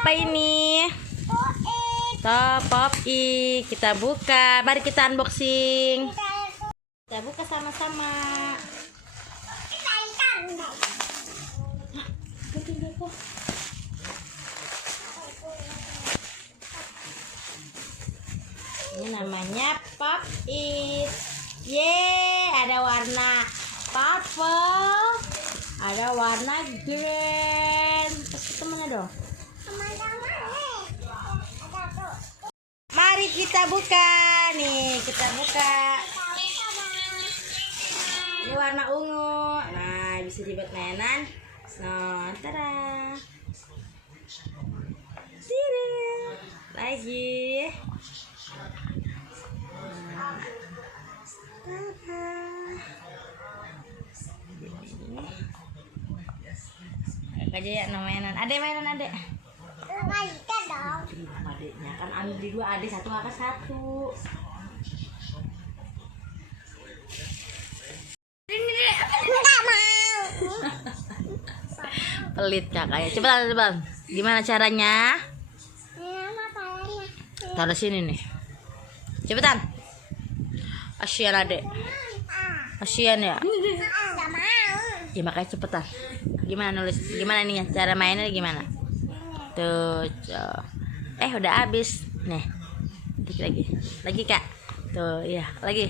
apa ini? Pop-it. Kita buka. Mari kita unboxing. Kita buka sama-sama. Ini namanya Pop-it. Yeay, ada warna purple, ada warna green. Kasih temennya dong. Mari kita buka. Nih, kita buka. Ini warna ungu. Nah, bisa dibuat mainan. Nah, tada. Tiri. Lagi. Aja ya mainan. Adek mainan adek. Dong. Adeknya kan ambil dua, adek satu kakak satu. Enggak mau. Pelit kakaknya. Cepetan. Gimana caranya? Taruh sini nih. Cepetan. Kasian adek. Kasian ya. Enggak mau. Ya makanya cepetan. Gimana nulis? Gimana nih cara mainnya gimana? Tuh. Udah habis. Nih. Dikit lagi. Lagi, Kak. Tuh, iya, lagi.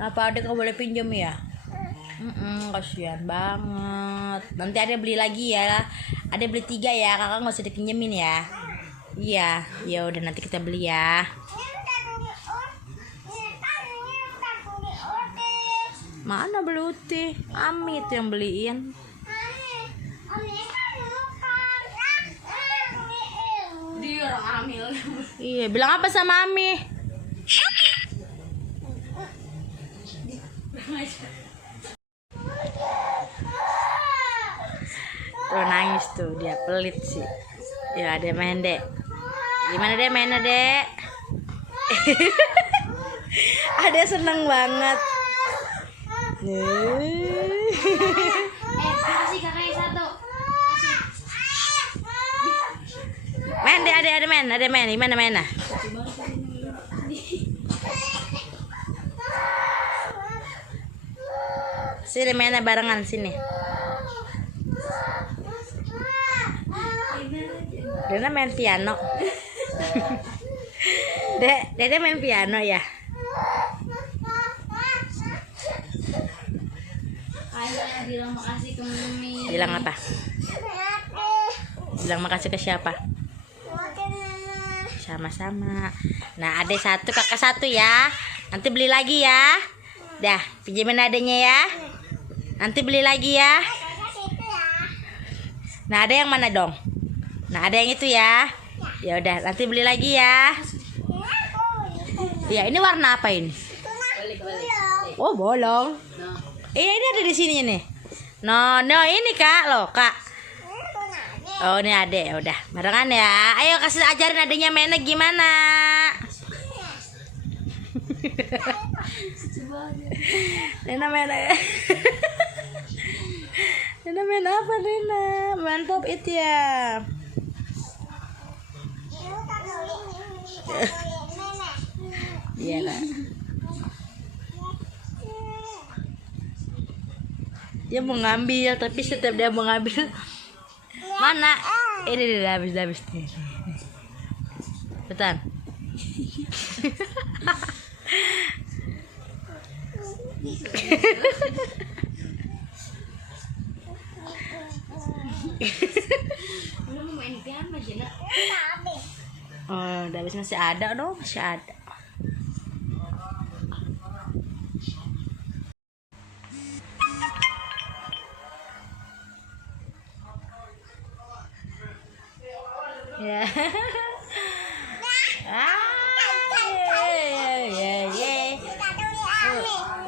Kenapa adek nggak boleh pinjam ya? Kasihan banget. Nanti adek beli lagi ya. Adek beli 3 ya. Kakak nggak usah dipinjemin ya. Iya. Ya udah nanti kita beli ya. Mana beli uti? Amit yang beliin. Dia orang hamil. Iya. Bilang apa sama Ami? Tuh nangis tuh, dia pelit sih. Ya ada main dek. Gimana dek mainnya dek? Ada seneng banget. Kasih kakaknya satu. Main dek, ada main. Gimana mainnya? Sini mainnya barengan sini. Dena main piano. Dede main piano ya. Ayah bilang makasih ke Mimi. Bilang apa? Bilang makasih ke siapa? Sama-sama. Nah, adek satu, kakak satu ya. Nanti beli lagi ya. Dah, pinjemin adeknya ya. Nanti beli lagi ya. Nah, ada yang mana dong? Nah, ada yang itu ya. Ya udah, nanti beli lagi ya. Ya, ini warna apa ini? Oh, bolong. Ini ada di sini nih. No, ini Kak, loh, Kak. Oh, ini adek. Ya udah, barengan ya. Ayo kasih ajarin adeknya mainnya gimana. Rena main Rena main apa Rena? Main Pop-it ya. Iya lah. Dia mau ngambil, tapi setiap dia mau ngambil mana? Ini udah habis nih. Betul. Lu mau main piano aja nak? Oh, udah habis masih ada dong, masih ada.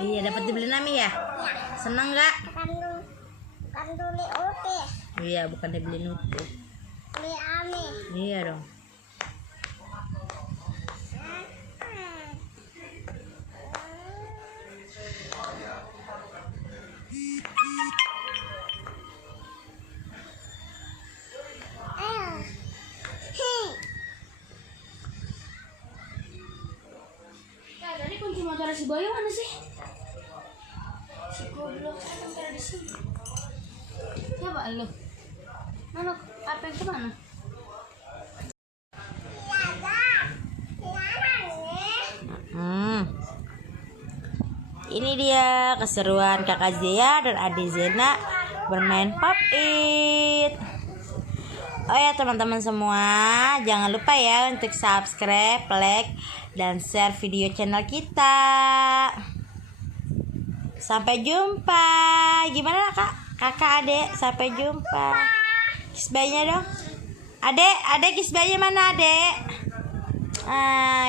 Iya, dapat dibeli Nami ya? Seneng nggak? Kan tuli uti. Iya, bukan dibeli Nuti. Beli Ami. Iya dong. Tadi kunci motor si Boyo mana sih? Si goblok saya kan di sini. Coba lu. Mana apa yang kemana? Ini dia keseruan kakak Zia dan adik Zena bermain Pop It. Oh ya teman-teman semua, jangan lupa ya untuk subscribe, like, dan share video channel kita. Sampai jumpa. Gimana kak? Kakak adek, sampai jumpa. Kiss bye-nya dong. Adek kiss bye-nya mana adek?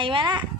Gimana?